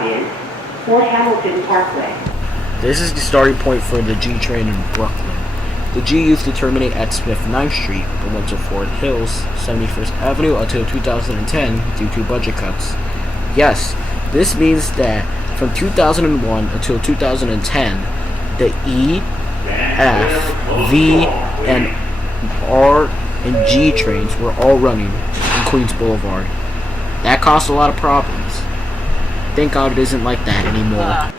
stop is Fort Hamilton Parkway. This is the starting point for the G train in Brooklyn. The G used to terminate at Smith 9th Street, but went to Fort Hills, 71st Avenue until 2010 due to budget cuts. Yes, this means that from 2001 until 2010, the E, F, V, and R and G trains were all running in Queens Boulevard. That caused a lot of problems. Thank God it isn't like that anymore.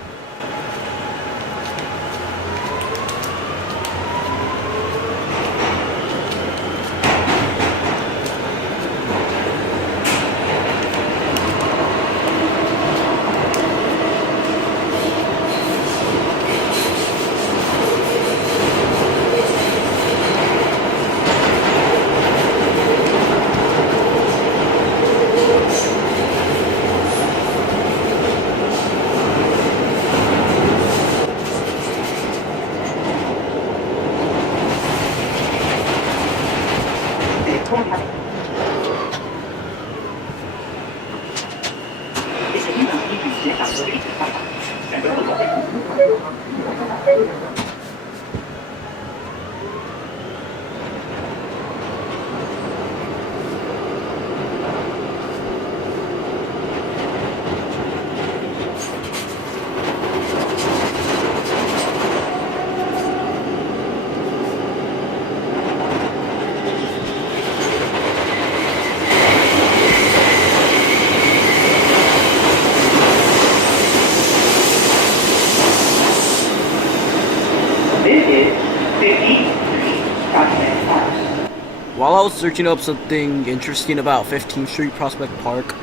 While I was searching up something interesting about 15th Street Prospect Park,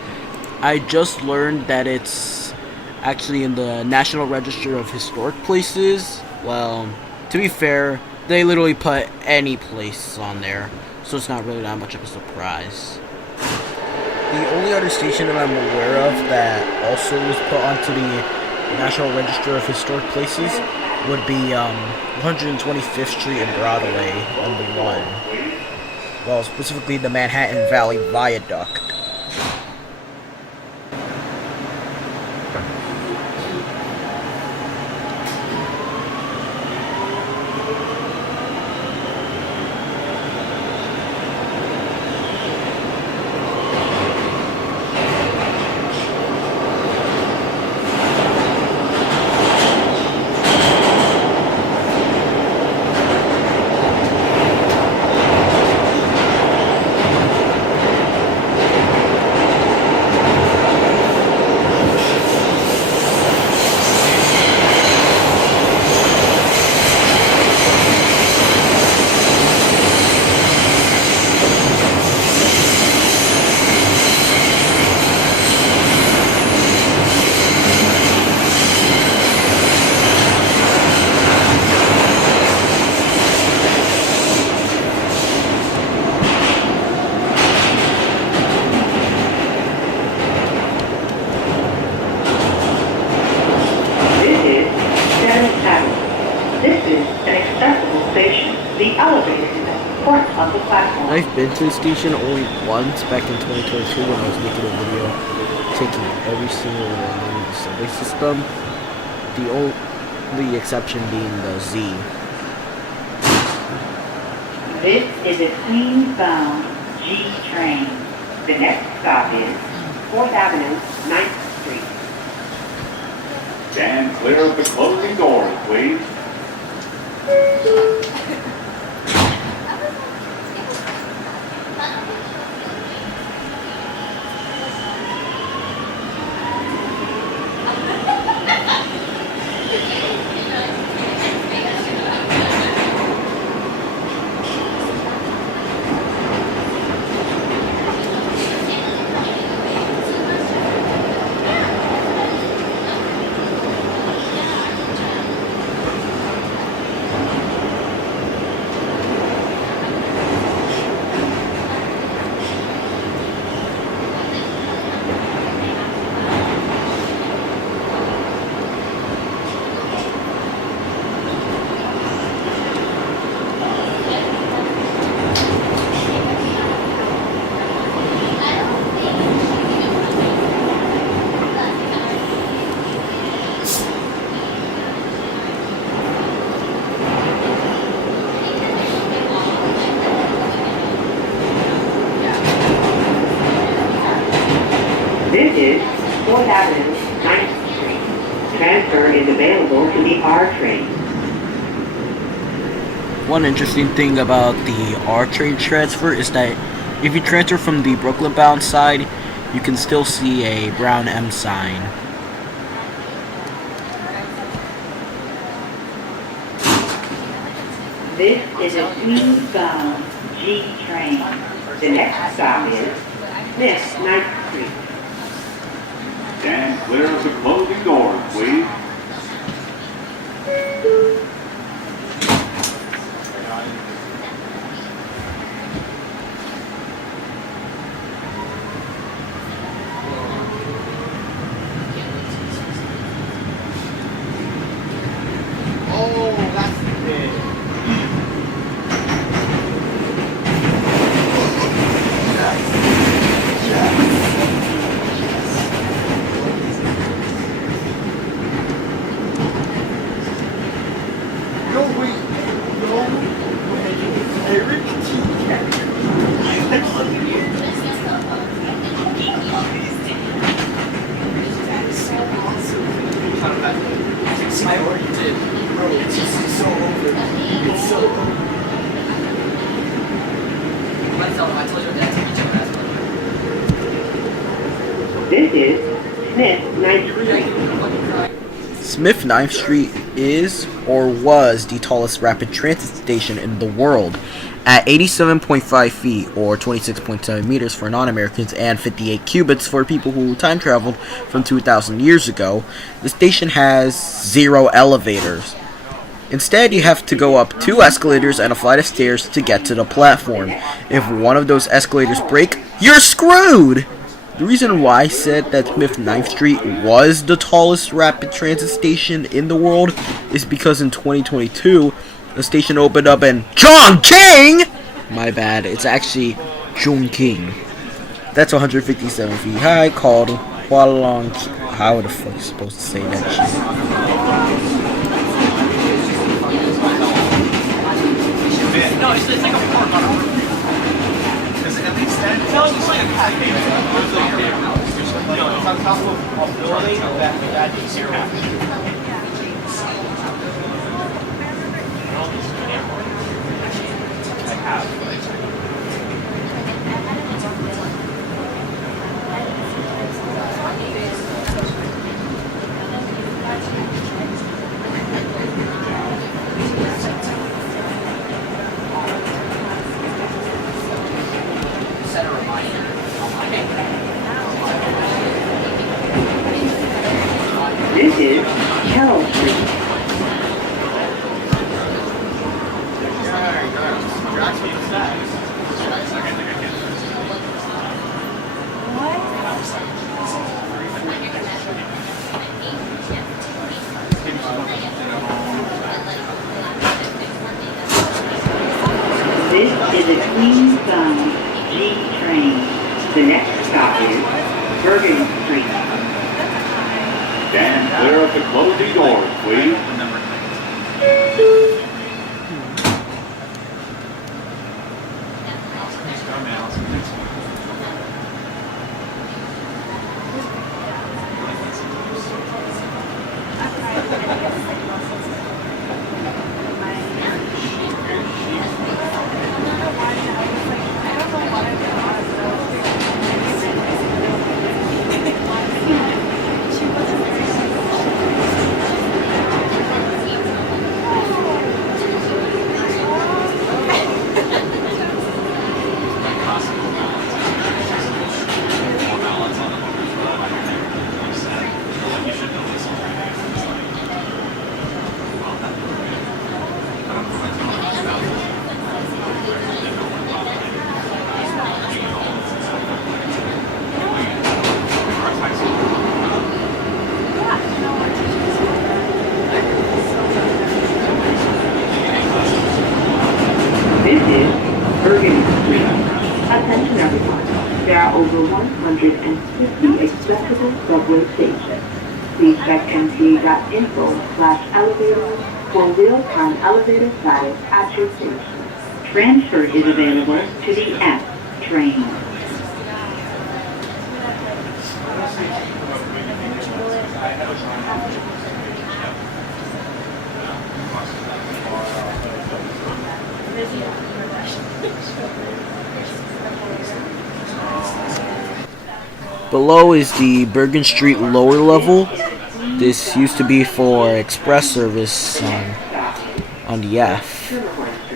I just learned that it's actually in the National Register of Historic Places. Well, to be fair, they literally put any place on there, so it's not really that much of a surprise. The only other station that I'm aware of that also was put onto the National Register of Historic Places would be 125th Street and Broadway, number 1. Well, specifically the Manhattan Valley Viaduct. I've been to the station only once back in 2022 when I was making a video taking every single line of the subway system. The only exception being the Z. This is a Queens-bound G train. The next stop is 4th Avenue, 9th Street. Stand clear of the closing doors, please. This is 4th Avenue, 9th Street. Transfer is available to the R train. One interesting thing about the R train transfer is that if you transfer from the Brooklyn bound side, you can still see a brown M sign. This is a Queens-bound G train. The next stop is Smith, 9th Street. Stand clear of the closing doors, please. I already did. Bro, it's just so over. It's so over. I told you that to meet your ass. This is Smith, 9th Street. Smith 9th Street is or was the tallest rapid transit station in the world at 87.5 feet or 26.7 meters for non-Americans and 58 cubits for people who time traveled from 2,000 years ago. The station has 0 elevators. Instead, you have to go up 2 escalators and a flight of stairs to get to the platform. If one of those escalators break, you're screwed! The reason why I said that Smith 9th Street was the tallest rapid transit station in the world is because in 2022, the station opened up in Chongqing! My bad, it's actually Chongqing. That's 157 feet high, called Hualong. How the fuck are you supposed to say that shit? No, it's like a park on a roof. Because at least then, no, it's like a cafe. It's on top of a building that is zero. This is Carroll Street. This is a Queens-bound G train. The next stop is Bergen Street. Stand clear of the closing doors, please. This is Bergen Street. Attention everyone, there are over 150 accessible subway stations. Please check mta.info/elevator for real-time elevator status at your station. Transfer is available to the F train. Below is the Bergen Street lower level. This used to be for express service on the F,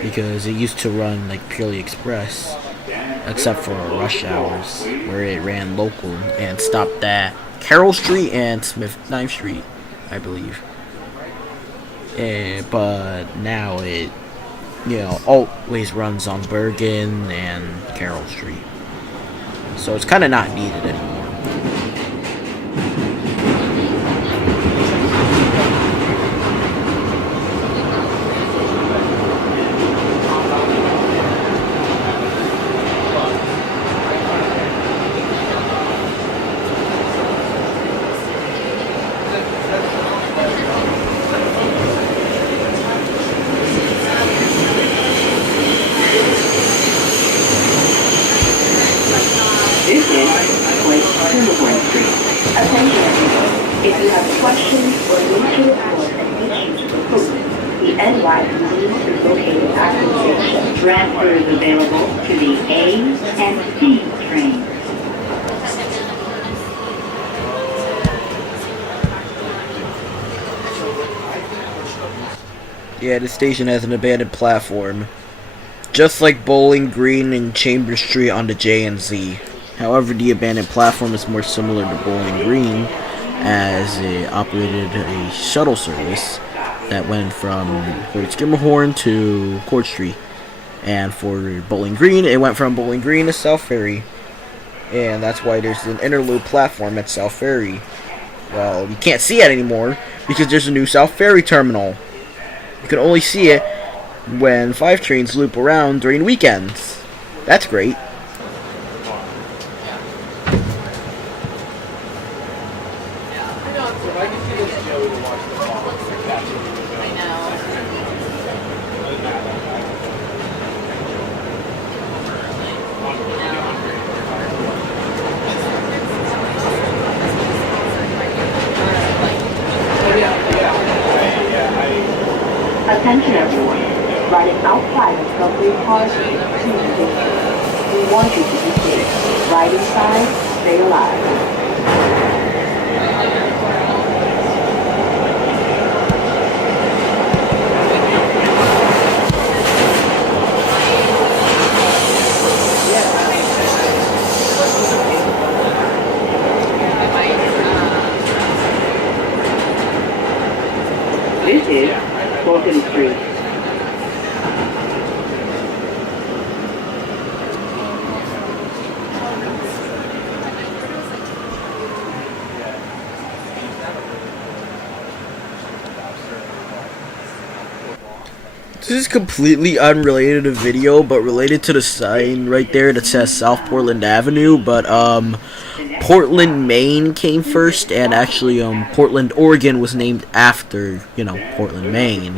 because it used to run like purely express, except for rush hours where it ran local and stopped at Carroll Street and Smith 9th Street, I believe. But now it, always runs on Bergen and Carroll Street, so it's kind of not needed anymore. This is Point Sherborne Street. Attention everyone. If you have questions or need to report an issue to the police, the NYPD is located at the station. Transfers available to the A and C train. Yeah, the station has an abandoned platform, just like Bowling Green and Chambers Street on the J and Z. However, the abandoned platform is more similar to Bowling Green, as it operated a shuttle service that went from Hoyt Skimmerhorn to Court Street. And for Bowling Green, it went from Bowling Green to South Ferry. And that's why there's an interlude platform at South Ferry. Well, you can't see it anymore because there's a new South Ferry terminal. You can only see it when 5 trains loop around during weekends. That's great. Attention everyone. Riding outside of Subway Park is too dangerous. We want you to be safe. Ride inside, stay alive. This is Fulton Street. This is completely unrelated to video, but related to the sign right there that says South Portland Avenue. But Portland, Maine came first, and actually Portland, Oregon was named after, Portland, Maine.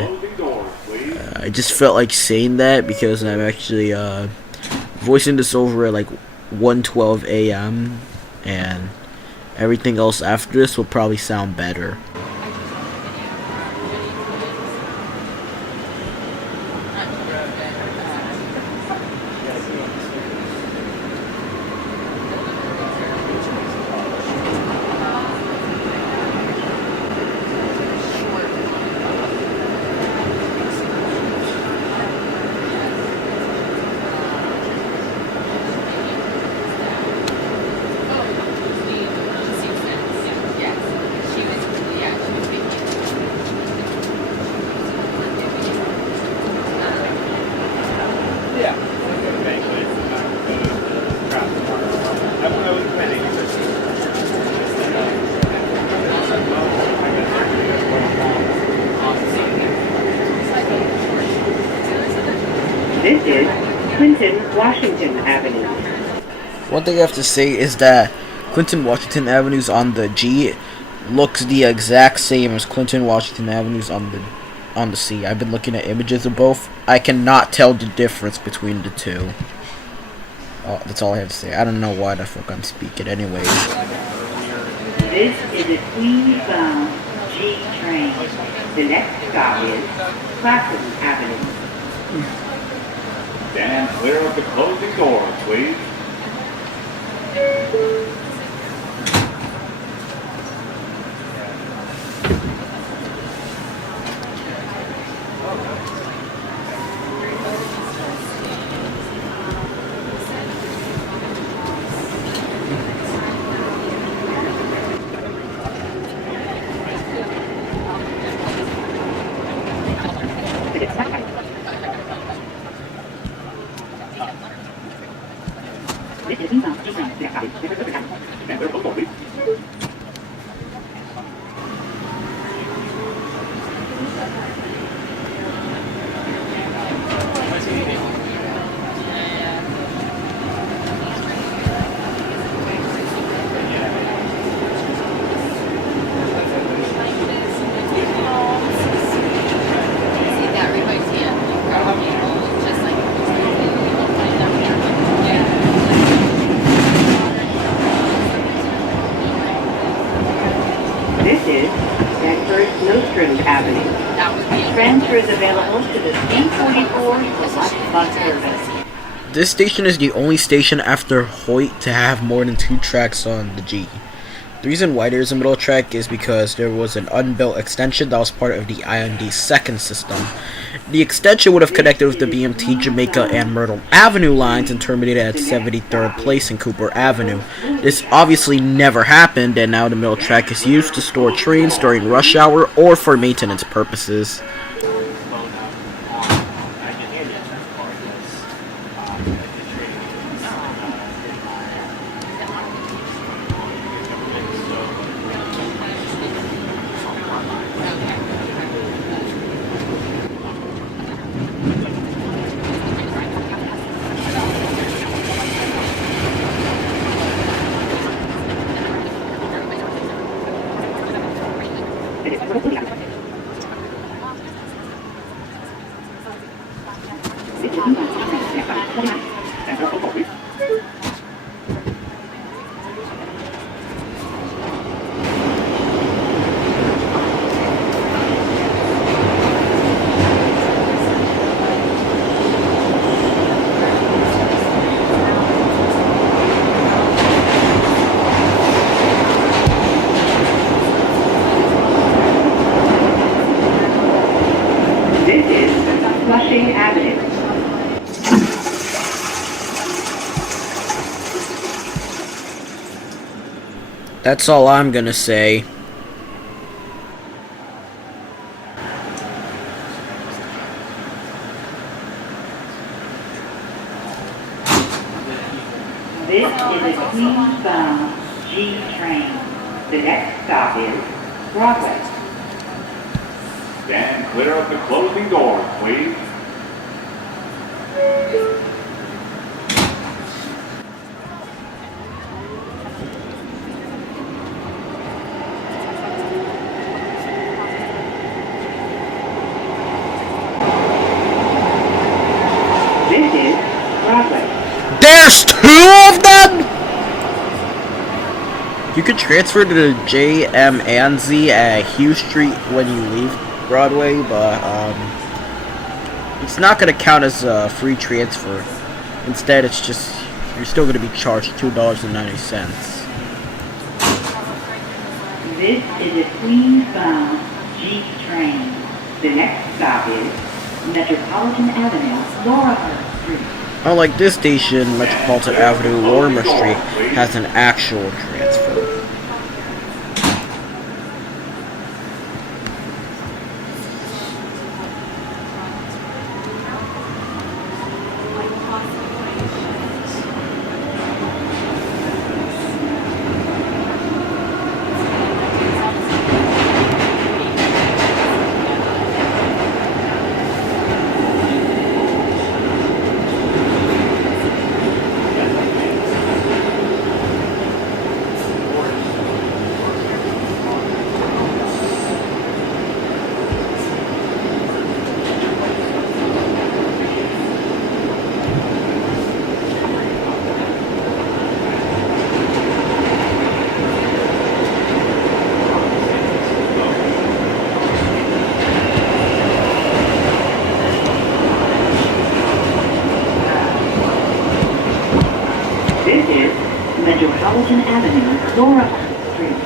I just felt like saying that because I'm actually voicing this over at like 1:12 a.m. and everything else after this will probably sound better. This is Clinton Washington Avenue. One thing I have to say is that Clinton Washington Avenue's on the G looks the exact same as Clinton Washington Avenue's on the C. I've been looking at images of both. I cannot tell the difference between the two. Oh, that's all I have to say. I don't know why the fuck I'm speaking anyways. This is a Queens-bound G train. The next stop is Clapham Avenue. Stand clear of the closing doors, please. This is Bedford Avenue. Transfer is available to the C44 Select Bus Service. This station is the only station after Hoyt to have more than 2 tracks on the G. The reason why there's a middle track is because there was an unbuilt extension that was part of the IMD second system. The extension would have connected with the BMT Jamaica and Myrtle Avenue lines and terminated at 73rd Place and Cooper Avenue. This obviously never happened, and now the middle track is used to store trains during rush hour or for maintenance purposes. That's all I'm gonna say. This is a Queens-bound G train. The next stop is Broadway. Stand clear of the closing doors, please. This is Broadway. There's 2 of them?! You could transfer to the J, M, and Z at Hugh Street when you leave Broadway, but it's not going to count as a free transfer. Instead, it's just, you're still going to be charged $2.90. This is a Queens-bound G train. The next stop is Metropolitan Avenue, Lorimer Street. Unlike this station, Metropolitan Avenue, Lorimer Street has an actual transfer. Metropolitan Avenue, Lorimer Street.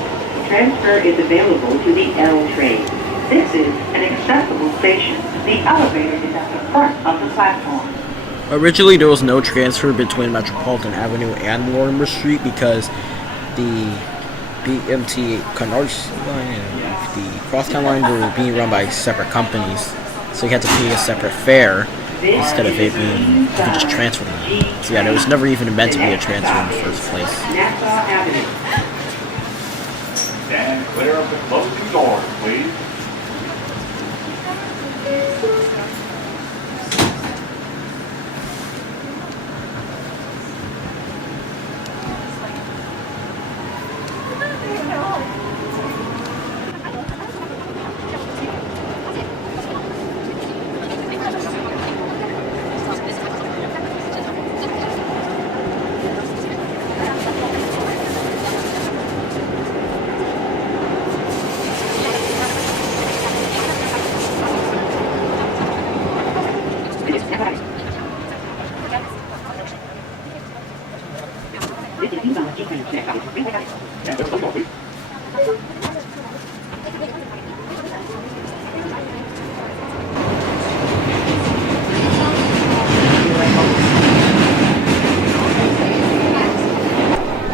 Transfer is available to the L train. This is an accessible station. The elevator is at the front of the platform. Originally, there was no transfer between Metropolitan Avenue and Lorimer Street because the BMT Canarsie line and the crosstown line were being run by separate companies, so you had to pay a separate fare. instead of it being you can just transfer them. So yeah, there was never even meant to be a transfer in the first place. Nassau Avenue. Stand clear of the closing doors, please.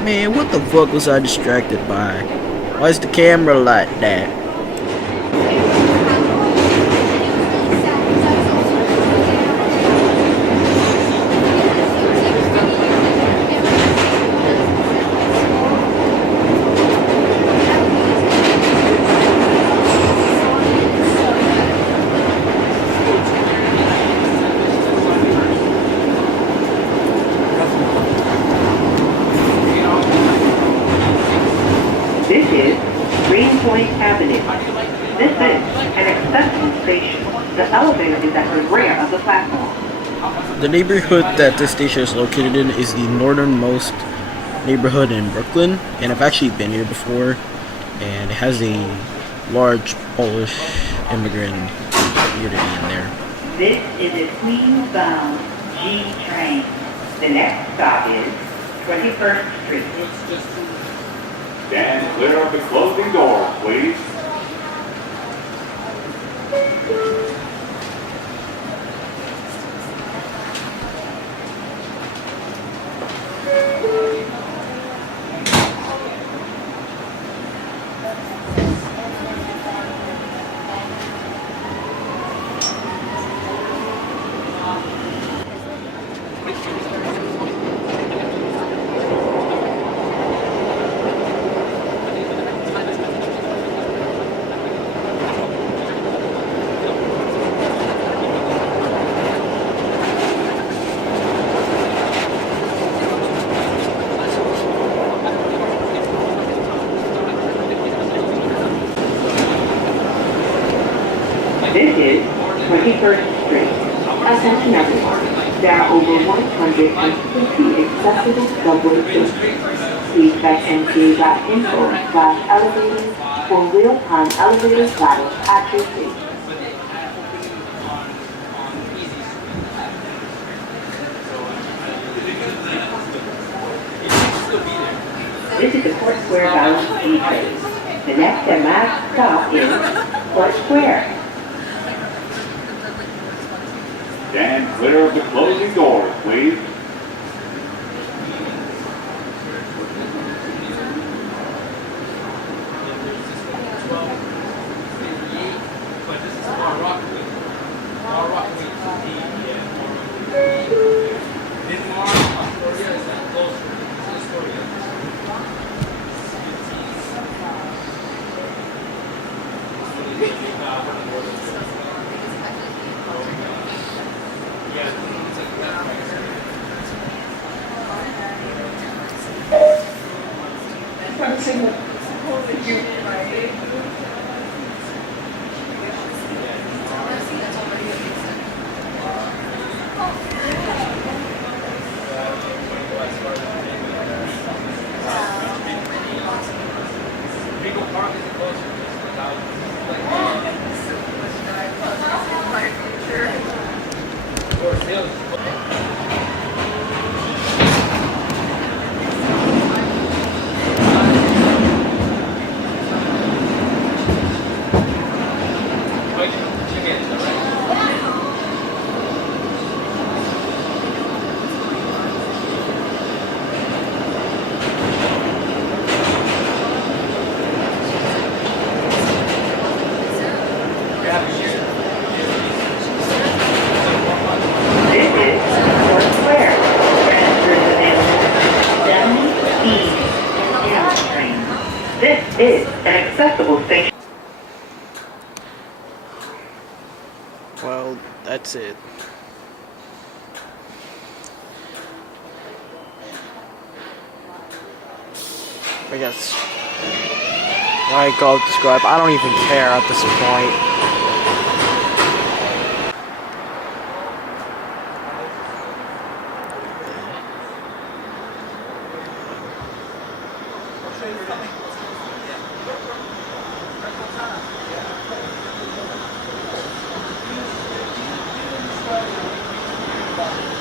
Man, what the fuck was I distracted by? Why is the camera like that? This is Greenpoint Avenue. This is an acceptance station. The elevator is at the rear of the platform. The neighborhood that this station is located in is the northernmost neighborhood in Brooklyn, and I've actually been here before, and it has a large Polish immigrant community in there. This is a Queens-bound G train. The next stop is 21st Street. Stand clear of the closing doors, please. This is 21st Street. Attention everyone. There are over 150 accessible subway stations. Please check nca.info/elevators for real-time elevator status at your station. This is the Court Square bound G train. The next and last stop is Court Square. Stand clear of the closing doors, please. is an accessible station. Well, that's it. I guess. Like, go subscribe. I don't even care at this point. Yeah.